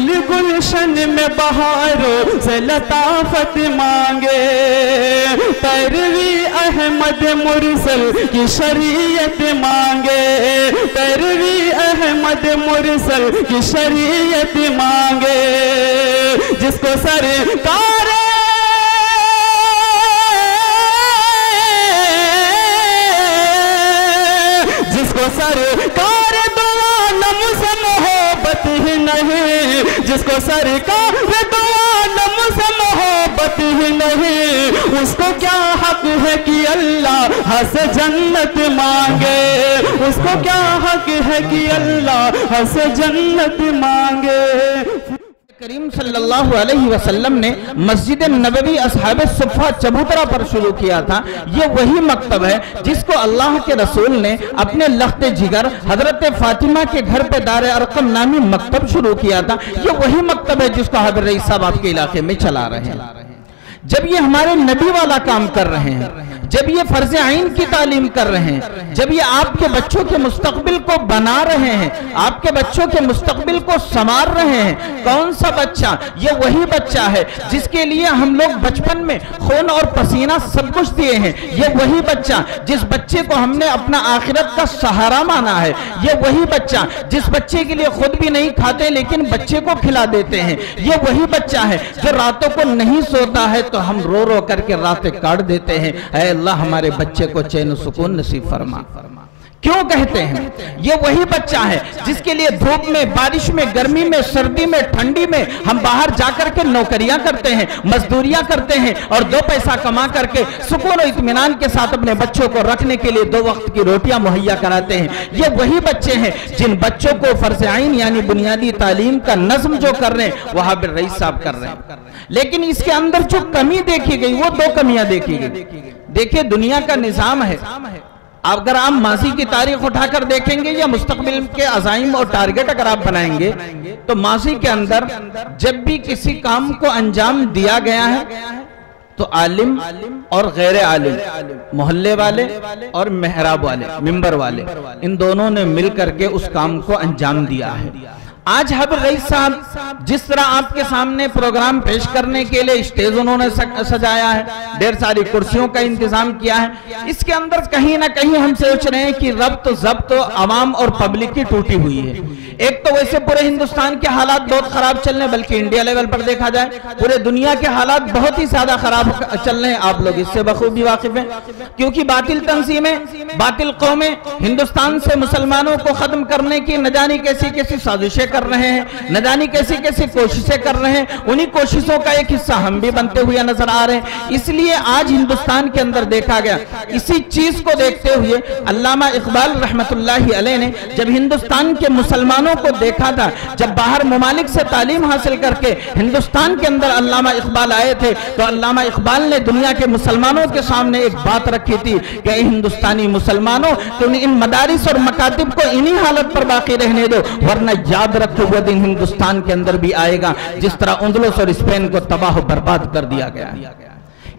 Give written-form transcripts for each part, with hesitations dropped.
गुल गुलशन में बहारों से लताफत मांगे, पैरवी अहमद मुरसल की शरीयत मांगे, पैरवी अहमद मुरसल की शरीयत मांगे। जिसको सरकार सरकार दो आलम से मोहब्बत ही नहीं, जिसको सरकार दो आलम से मोहब्बत ही नहीं, उसको क्या हक है कि अल्लाह से जन्नत मांगे, उसको क्या हक है कि अल्लाह से जन्नत मांगे। करीम सल्लल्लाहु अलैहि वसल्लम ने मस्जिद नबवी असहाबे सुफ़ा चबूतरा पर शुरू किया था। ये वही मकतब है जिसको अल्लाह के रसूल ने अपने लख्ते जिगर हजरत फातिमा के घर पे दारे अरकम नामी मकतब शुरू किया था। ये वही मकतब है जिसको हाबिब रईस साहब आपके इलाके में चला रहे हैं। जब ये हमारे नबी वाला काम कर रहे हैं, जब ये फर्ज आइन की तालीम कर रहे हैं, जब ये आपके बच्चों के मुस्तकबिल को बना रहे हैं, आपके बच्चों के मुस्तकबिल को संवार रहे हैं, कौन सा बच्चा? ये वही बच्चा है जिसके लिए हम लोग बचपन में खून और पसीना सब कुछ दिए हैं। ये वही बच्चा जिस बच्चे को हमने अपना आखिरत का सहारा माना है। ये वही बच्चा जिस बच्चे के लिए खुद भी नहीं खाते लेकिन बच्चे को खिला देते हैं। ये वही बच्चा है जो रातों को नहीं सोता है तो हम रो रो करके रातें काट देते हैं। ऐ अल्लाह हमारे बच्चे को चैन सुकून नसीब फरमा। क्यों कहते हैं? ये वही बच्चा है जिसके लिए धूप में, बारिश में, गर्मी में, सर्दी में, ठंडी में हम बाहर जाकर के नौकरियां करते हैं, मजदूरियां करते हैं और 2 पैसा कमा करके सुकून और इत्मीनान के साथ अपने बच्चों को रखने के लिए 2 वक्त की रोटियां मुहैया कराते हैं। ये वही बच्चे हैं जिन बच्चों को फर्ज आइन यानी बुनियादी तालीम का नज्म जो कर रहे हैं वह हाबिब रईस साहब कर रहे हैं। लेकिन इसके अंदर जो कमी देखी गई वो 2 कमियां देखी गई। देखिए, दुनिया का निजाम है, अगर आप माजी की तारीख उठाकर देखेंगे या मुस्तकबिल के अज़ाइम और टारगेट अगर आप बनाएंगे तो माजी के अंदर जब भी किसी काम को अंजाम दिया गया है तो आलिम और गैर आलिम, मोहल्ले वाले और मेहराब वाले, मिंबर वाले, इन दोनों ने मिलकर के उस काम को अंजाम दिया है। आज हाबिब रईस साहब जिस तरह आपके सामने प्रोग्राम पेश करने के लिए स्टेज उन्होंने सजाया है, ढेर सारी कुर्सियों का इंतजाम किया है, इसके अंदर कहीं ना कहीं हम सोच रहे हैं कि रब्त ज़ब्त आवाम और पब्लिक की टूटी हुई है। एक तो वैसे पूरे हिंदुस्तान के हालात बहुत खराब चल रहे हैं, बल्कि इंडिया लेवल पर देखा जाए पूरे दुनिया के हालात बहुत ही ज्यादा खराब चल रहे हैं। आप लोग इससे बखूबी वाकिफ हैं, क्योंकि बातिल तंजीमें, बातिल कौमें हिंदुस्तान से मुसलमानों को खत्म करने की न जाने कैसी कैसी साजिशें कर रहे हैं, न जाने कैसी कैसी कोशिशें कर रहे हैं। उन्हीं कोशिशों का एक हिस्सा हम भी बनते हुए नजर आ रहे हैं। इसलिए आज हिंदुस्तान के अंदर देखा गया, इसी चीज को देखते हुए अल्लामा इकबाल रहमतुल्लाहि अलैह ने जब हिंदुस्तान के मुसलमानों को देखा था, जब बाहर ममालिक से तालीम हासिल करके हिंदुस्तान के अंदर अल्लामा इकबाल आए थे, तो अल्लामा इकबाल ने दुनिया के मुसलमानों के सामने एक बात रखी थी कि हिंदुस्तानी मुसलमानों, तुम इन मदारिस और मकातिब को इन्हीं हालत पर बाकी रहने दो, वरना याद रखो वो दिन हिंदुस्तान के अंदर भी आएगा जिस तरह अंदलुस और स्पेन को तबाह बर्बाद कर दिया गया।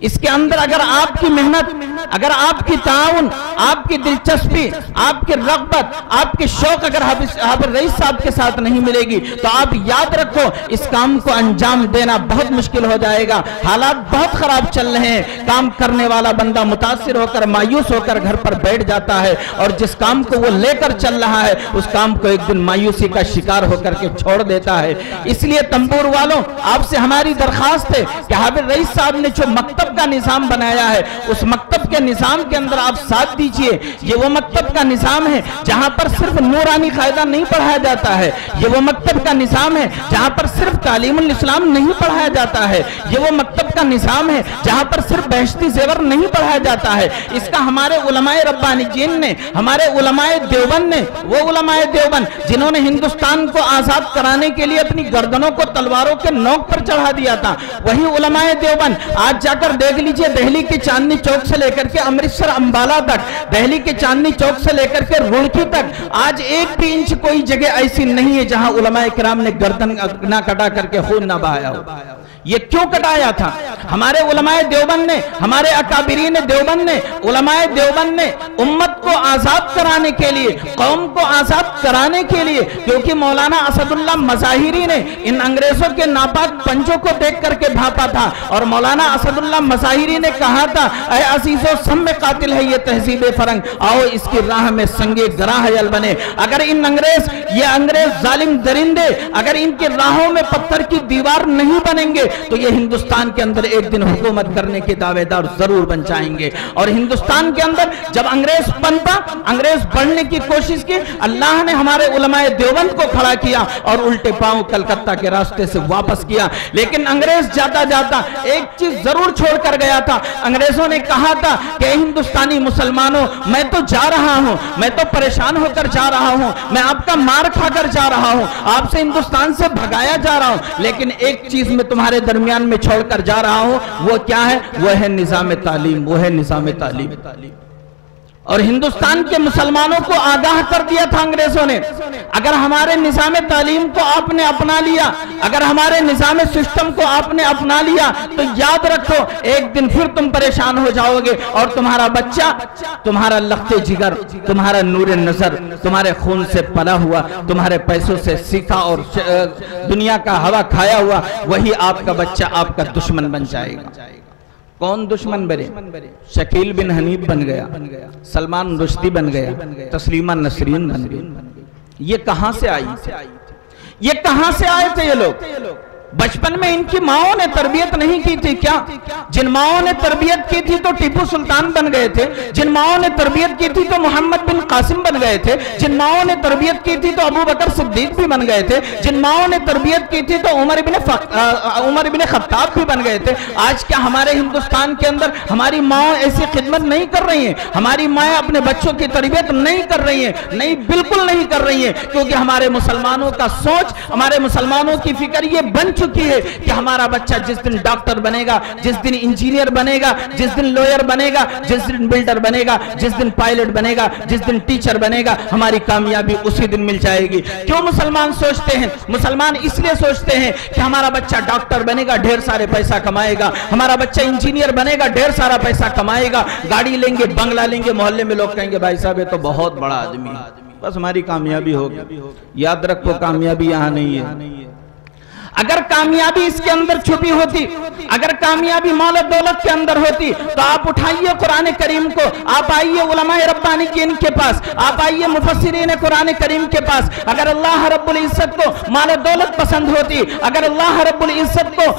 इसके अंदर अगर आपकी मेहनत, अगर आपकी ताउन, आपकी दिलचस्पी, आपकी रग़बत, आपके शौक अगर हाबिब रईस साहब के साथ नहीं मिलेगी तो आप याद रखो इस काम को अंजाम देना बहुत मुश्किल हो जाएगा। हालात बहुत खराब चल रहे हैं, काम करने वाला बंदा मुतासिर होकर, मायूस होकर घर पर बैठ जाता है और जिस काम को वो लेकर चल रहा है उस काम को एक दिन मायूसी का शिकार होकर के छोड़ देता है। इसलिए तंबूर वालों, आपसे हमारी दरखास्त है कि हाबिब रईस साहब ने जो मकतब का निजाम बनाया है उस मकतब के निजाम के अंदर आप साथ दीजिए। ये वो मकतब का निजाम है जहां पर सिर्फ नूरानी कायदा नहीं पढ़ाया जाता है, ये वो मकतब का निजाम है जहां पर सिर्फ तालीमुल इस्लाम नहीं पढ़ाया जाता है, ये वो मकतब का निजाम है जहां पर सिर्फ बहश्ती ज़ेवर नहीं पढ़ाया जाता है। इसका हमारे उलमाए रब्बानीजीन ने, हमारे उलमाए देवबंद ने, वो उलमाए देवबंद जिन्होंने हिंदुस्तान को आजाद कराने के लिए अपनी गर्दनों को तलवारों के नोक पर चढ़ा दिया था, वही उलमाए देवबंद आज जाकर देख लीजिए, दिल्ली के चांदनी चौक से लेकर के अमृतसर अंबाला तक, दिल्ली के चांदनी चौक से लेकर के रुड़की तक आज 1 भी इंच कोई जगह ऐसी नहीं है जहां उलमाए किराम ने गर्दन ना कटा करके खून ना बहाया हो। ये क्यों कटाया था? हमारे उलमाए देवबंद ने, हमारे अकाबिरीन देवबंद ने, उलमाए देवबंद ने उम्मत को आजाद कराने के लिए, कौम को आजाद कराने के लिए, क्योंकि मौलाना असदुल्लाह मज़ाहिरी ने इन अंग्रेजों के नापाक पंजों को देख करके भापा था और मौलाना असदुल्लाह मज़ाहिरी ने कहा था, ऐ अजीजों सब में कातिल है ये तहजीब फरंग, आओ इसकी राह में संगे गराहयल बने। अगर इन अंग्रेज, ये अंग्रेज जालिम दरिंदे अगर इनके राहों में पत्थर की दीवार नहीं बनेंगे तो ये हिंदुस्तान के अंदर एक दिन हुकूमत करने के दावेदार जरूर बन जाएंगे। और हिंदुस्तान के अंदर जब अंग्रेज पनपा, अंग्रेज बढ़ने की कोशिश की, अल्लाह ने हमारे उलमाए देवबंद को खड़ा किया और उल्टे पांव कलकत्ता के रास्ते से वापस किया। लेकिन अंग्रेज जाता जाता एक चीज जरूर छोड़ कर गया था। अंग्रेजों ने कहा था कि हिंदुस्तानी मुसलमानों, मैं तो जा रहा हूं, मैं तो परेशान होकर जा रहा हूं, मैं आपका मार खाकर जा रहा हूं, आपसे हिंदुस्तान से भगाया जा रहा हूं, लेकिन एक चीज मैं तुम्हारे दरमियान में छोड़कर जा रहा हूं, वो क्या है? वो है निजाम तालीम, वो है निजाम तालीम। और हिंदुस्तान के मुसलमानों को आगाह कर दिया था अंग्रेजों ने, अगर हमारे निजाम तालीम को आपने अपना लिया, अगर हमारे निजाम सिस्टम को आपने अपना लिया तो याद रखो एक दिन फिर तुम परेशान हो जाओगे और तुम्हारा बच्चा, तुम्हारा लख्ते जिगर, तुम्हारा नूर नजर, तुम्हारे खून से पला हुआ, तुम्हारे पैसों से सीखा और दुनिया का हवा खाया हुआ वही आपका बच्चा आपका दुश्मन बन जाएगा। कौन दुश्मन बने? शकील बिन हनीफ बन गया, सलमान रुश्दी बन गया, तस्लीमा नसरीन बन गई। ये कहां से आई थी? ये कहां से आए थे ये लोग? बचपन में इनकी माओं ने तरबियत नहीं की थी क्या? जिन माओं ने तरबियत की थी तो टीपू सुल्तान बन गए थे, जिन माओं ने तरबियत की थी तो मोहम्मद बिन कासिम बन गए थे, जिन माओं ने तरबियत की थी तो अबू बकर सिद्दीक भी बन गए थे, जिन माओं ने तरबियत की थी तो उमर इब्न खत्ताब भी बन गए थे। आज क्या हमारे हिंदुस्तान के अंदर हमारी माओं ऐसी खिदमत नहीं कर रही हैं? हमारी माएँ अपने बच्चों की तरबियत नहीं कर रही हैं? नहीं, बिल्कुल नहीं कर रही हैं, क्योंकि हमारे मुसलमानों का सोच, हमारे मुसलमानों की फिक्र ये बन चुकी है कि हमारा बच्चा जिस दिन डॉक्टर बनेगा, जिस दिन इंजीनियर बनेगा, जिस दिन लॉयर बनेगा, जिस दिन बिल्डर बनेगा, जिस दिन पायलट बनेगा, जिस दिन टीचर बनेगा, हमारी कामयाबी उसी दिन मिल जाएगी। क्यों मुसलमान सोचते हैं? मुसलमान इसलिए सोचते हैं कि हमारा बच्चा डॉक्टर बनेगा, ढेर सारे पैसा कमाएगा, हमारा बच्चा इंजीनियर बनेगा, ढेर सारा पैसा कमाएगा, गाड़ी लेंगे, बंगला लेंगे, मोहल्ले में लोग कहेंगे भाई साहब ये तो बहुत बड़ा आदमी है, बस हमारी कामयाबी होगी। याद रखो कामयाबी यहाँ नहीं है। अगर कामयाबी इसके अंदर छुपी होती, अगर कामयाबी मौल दौलत के अंदर होती तो आप उठाइए कुरान करीम को, आप आइए उलमाए रब्बानी के इनके पास, आप आइए मुफस्सिरीन कुरान करीम के पास। अगर अल्लाह रब्बुल इज्जत को मौल दौलत पसंद होती, अगर अल्लाह रब्बुल इज्जत को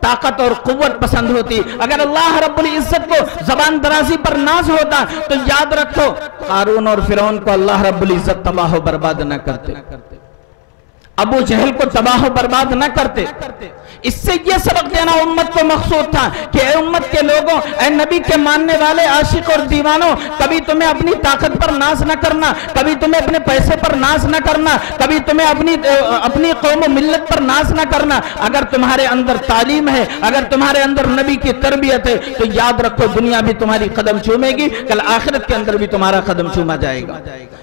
ताकत और कुव्वत पसंद होती, अगर अल्लाह रब्बुल इज्जत को जबान दराजी पर नाज होता तो याद रखो कारून और फिरौन को अल्लाह रब्बुल इज्जत तबाह बर्बाद न करते, अबू जहल को तबाह बर्बाद न करते। इससे यह सबक देना उम्मत को मकसूद था कि ए उम्मत के लोगों, ए नबी के मानने वाले आशिक और दीवानों, कभी तुम्हें अपनी ताकत पर नाज न करना, कभी तुम्हें अपने पैसे पर नाज न करना, कभी तुम्हें अपनी कौम मिल्लत पर नाज न करना। अगर तुम्हारे अंदर तालीम है, अगर तुम्हारे अंदर नबी की तरबियत है तो याद रखो दुनिया भी तुम्हारी कदम चूमेगी, कल आखिरत के अंदर भी तुम्हारा कदम चूमा जाएगा।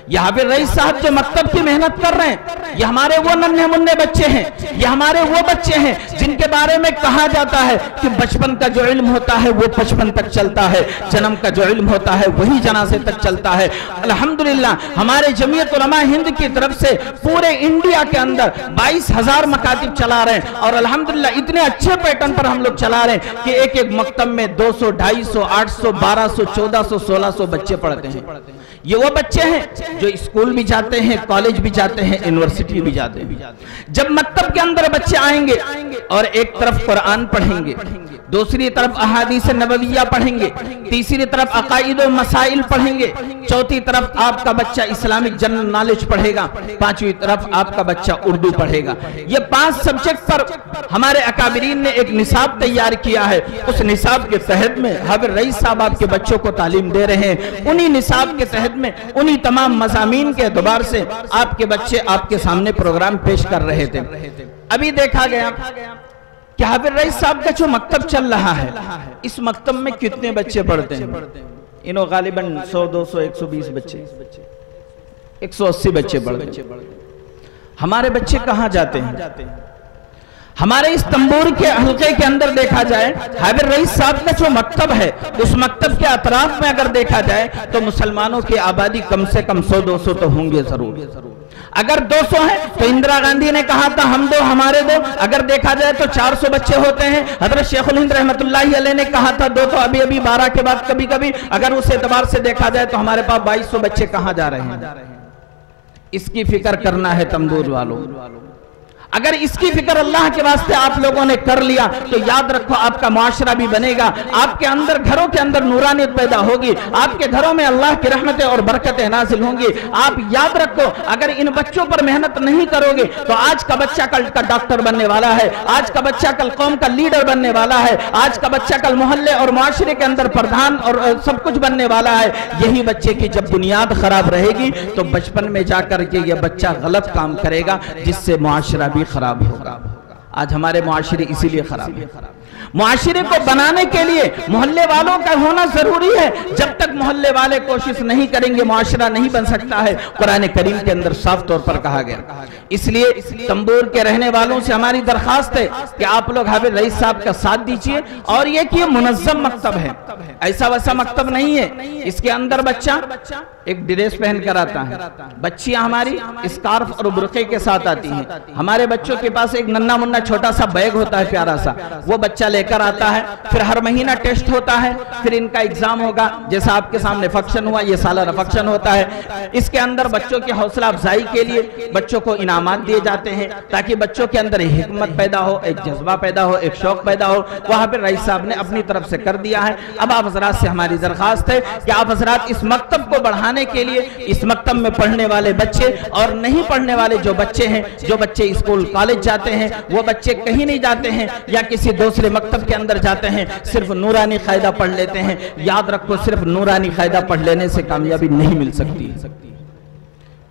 यहाँ पे रईस साहब जो मकतब की मेहनत कर रहे हैं, ये हमारे वो नन्हे मुन्ने बच्चे हैं, ये हमारे वो बच्चे हैं जिनके बारे में कहा जाता है कि बचपन का जो इल्म होता है वो बचपन तक चलता है, जन्म का जो इल्म होता है वही जनाजे तक चलता है। अल्हम्दुलिल्लाह हमारे जमीयत उलमा हिंद की तरफ से पूरे इंडिया के अंदर 22,000 मकातिब चला रहे हैं और अल्हम्दुलिल्लाह इतने अच्छे पैटर्न पर हम लोग चला रहे हैं कि एक एक मकतब में 200, 250, 800, 1200, 1400, 1600 बच्चे पढ़ते हैं। ये वो बच्चे हैं जो स्कूल भी जाते हैं, कॉलेज भी जाते हैं, यूनिवर्सिटी भी जाते हैं। जब मकतब के अंदर बच्चे आएंगे और एक तरफ कुरान पढ़ेंगे, दूसरी तरफ अहादीस नबविया पढ़ेंगे, तीसरी तरफ अकाईद व मसाइल पढ़ेंगे, चौथी तरफ आपका बच्चा इस्लामिक जनरल नॉलेज पढ़ेगा, पांचवी तरफ आपका बच्चा उर्दू पढ़ेगा। ये 5 सब्जेक्ट पर हमारे अकाबिरीन ने एक निसाब तैयार किया है। उस निसाब के तहत में हाफिज रईस साहब आपके बच्चों को तालीम दे रहे हैं। उन्हीं निसाब के तहत में उन्हीं तमाम मज़ामीन के एतबार से आपके बच्चे आपके सामने प्रोग्राम पेश कर रहे थे। अभी देखा गया कि हाफिज रईस साहब का जो मकतब चल रहा है, इस मकतब में कितने बच्चे पढ़ते हैं? इन्हों गालिबन 100, 200, 120 बच्चे, 180 बच्चे पढ़ते हैं। हमारे बच्चे कहाँ जाते हैं? हमारे इस तंबूर के हल्के के अंदर देखा जाए, हाबिब रईस साहब का जो मकतब है, उस मकतब के अतराफ में अगर देखा जाए तो मुसलमानों की आबादी कम से कम 100-200 तो होंगे जरूर। अगर 200 है तो इंदिरा गांधी ने कहा था हम दो हमारे दो, अगर देखा जाए तो 400 बच्चे होते हैं। हजरत शेखुल हिंद रहमतुल्लाहि अलैह ने कहा था 2 तो अभी 12 के बाद कभी कभी, अगर उस एतबार से देखा जाए तो हमारे पास 2200 बच्चे कहां जा रहे हैं। इसकी फिक्र करना है तंबूर वालों। अगर इसकी फिक्र अल्लाह के वास्ते आप लोगों ने कर लिया तो याद रखो आपका माशरा भी बनेगा, आपके अंदर घरों के अंदर नूरानियत पैदा होगी, आपके घरों में अल्लाह की रहमतें और बरकतें नाजिल होंगी। आप याद रखो अगर इन बच्चों पर मेहनत नहीं करोगे तो आज का बच्चा कल का डॉक्टर बनने वाला है, आज का बच्चा कल कौम का लीडर बनने वाला है, आज का बच्चा कल मोहल्ले और माशरे के अंदर प्रधान और सब कुछ बनने वाला है। यही बच्चे की जब बुनियाद खराब रहेगी तो बचपन में जाकर के यह बच्चा गलत काम करेगा जिससे मुआशरा भी खराब होगा। आज हमारे मुआशरे इसीलिए खराब है। मुआशरे को बनाने के लिए मोहल्ले वालों का होना जरूरी है। जब तक मोहल्ले वाले कोशिश नहीं करेंगे मुआशरा नहीं बन सकता है। कुरान करीम के अंदर साफ तौर पर कहा गया। इसलिए तंबूर के रहने वालों से हमारी दरखास्त है कि आप लोग हाबिब रईस साहब का साथ दीजिए। और ये कि मुनज़्ज़म मकतब है, ऐसा वैसा मकतब नहीं है। इसके अंदर बच्चा एक ड्रेस पहन कर आता है, बच्चियां हमारी स्कार्फ और बुर्के के साथ आती हैं। हमारे बच्चों के पास एक नन्ना मुन्ना छोटा सा बैग होता है प्यारा सा, वो बच्चा लेकर आता है। फिर हर महीना टेस्ट होता है, फिर इनका एग्जाम होगा। जैसा आपके सामने फंक्शन हुआ, ये सालाना फंक्शन होता है। इसके अंदर बच्चों की हौसला अफजाई के लिए बच्चों को इनामात दिए जाते हैं ताकि बच्चों के अंदर हिकमत पैदा हो, एक जज्बा पैदा हो, एक शौक पैदा हो। वहां पर रईस साहब ने अपनी तरफ से कर दिया है। अब आप हजरात से हमारी दरखास्त है कि आप हजरात इस मकतब को बढ़ाने के लिए, इस मकतब में पढ़ने वाले बच्चे और नहीं पढ़ने वाले जो बच्चे हैं, जो बच्चे स्कूल कॉलेज जाते हैं, वो बच्चे कहीं नहीं जाते हैं या किसी दूसरे मकतब के अंदर जाते हैं, सिर्फ नूरानी कायदा पढ़ लेते हैं। याद रखो सिर्फ नूरानी कायदा पढ़ लेने से कामयाबी नहीं मिल सकती,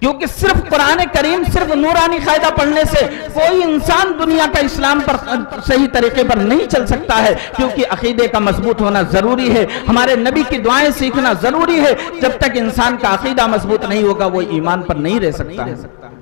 क्योंकि सिर्फ कुरान करीम, सिर्फ नूरानी कायदा पढ़ने से कोई इंसान दुनिया का इस्लाम पर सही तरीके पर नहीं चल सकता है। क्योंकि अकीदे का मजबूत होना जरूरी है, हमारे नबी की दुआएं सीखना जरूरी है। जब तक इंसान का अकीदा मजबूत नहीं होगा वो ईमान पर नहीं रह सकता है।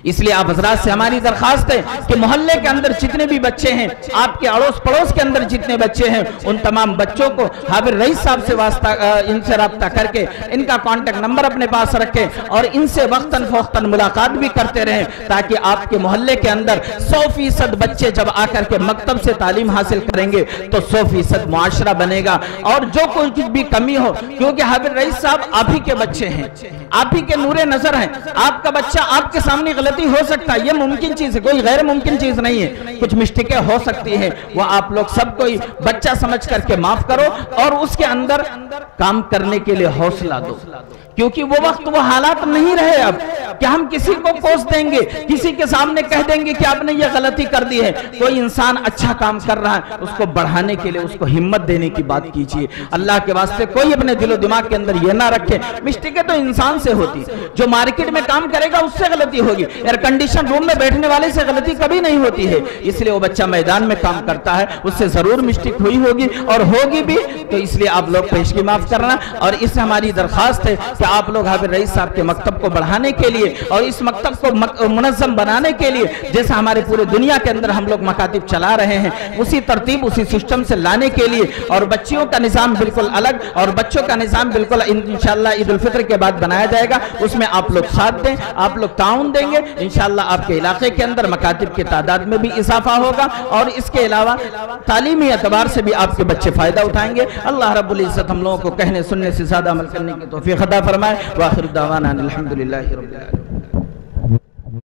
इसलिए आप हजरात से हमारी दरखास्त है कि मोहल्ले के अंदर जितने भी बच्चे हैं, आपके अड़ोस पड़ोस के अंदर जितने बच्चे हैं, उन तमाम बच्चों को हाबिब रईस साहब से वास्ता, इनसे राब्ता करके इनका कांटेक्ट नंबर अपने पास रखें और इनसे वक्तन फौक्तन मुलाकात भी करते रहें, ताकि आपके मोहल्ले के अंदर 100% बच्चे जब आकर के मकतब से तालीम हासिल करेंगे तो 100% मुआशरा बनेगा। और जो कुछ भी कमी हो, क्योंकि हाबिब रईस साहब आप ही के बच्चे हैं, आप ही के नूरे नजर हैं। आपका बच्चा आपके सामने गलती हो सकता है, ये मुमकिन चीज है, कोई गैर मुमकिन चीज नहीं है। कुछ मिस्टेकें हो सकती है, वो आप लोग सबको बच्चा समझ करके माफ करो और उसके अंदर काम करने के लिए हौसला दो। क्योंकि वो वक्त वो हालात नहीं रहे अब कि हम किसी को कोस देंगे, किसी के सामने कह देंगे कि आपने ये गलती कर दी है। कोई इंसान अच्छा काम कर रहा है, उसको बढ़ाने के लिए उसको हिम्मत देने की बात कीजिए। अल्लाह के वास्ते कोई अपने दिलो दिमाग के अंदर ये ना रखे, मिस्टेकें तो इंसान से होती, जो मार्केट में काम करेगा उससे गलती होगी, एयर कंडीशन रूम में बैठने वाले से गलती कभी नहीं होती है। इसलिए वो बच्चा मैदान में काम करता है, उससे जरूर मिस्टेक हुई होगी और होगी भी, तो इसलिए आप लोग पेशगी माफ करना। और इससे हमारी दरखास्त है कि आप लोग हाबिब रईस साहब के मकतब को बढ़ाने के लिए और इस मकतब को मुनज़्ज़म बनाने के लिए, जैसा हमारे पूरे दुनिया के अंदर हम लोग मकातिब चला रहे हैं, उसी तरतीब उसी सिस्टम से लाने के लिए, और बच्चियों का निज़ाम बिल्कुल अलग और बच्चों का निज़ाम बिल्कुल इंशाअल्लाह ईद उल फित्र के बाद बनाया जाएगा। उसमें आप लोग साथ दें, आप लोग ताउन देंगे, इंशाअल्लाह आपके इलाके के अंदर मकातिब की तादाद में भी इजाफा होगा और इसके अलावा तालीमी एतबार से भी आपके बच्चे फायदा उठाएंगे। अल्लाह रब्बुल इज्जत हम लोगों को कहने सुनने से ज्यादा अमल करने की तौफीक अता फरमाए। व आखिर दावाना अनिल हम्दुलिल्लाहि रब्बिल आलमीन।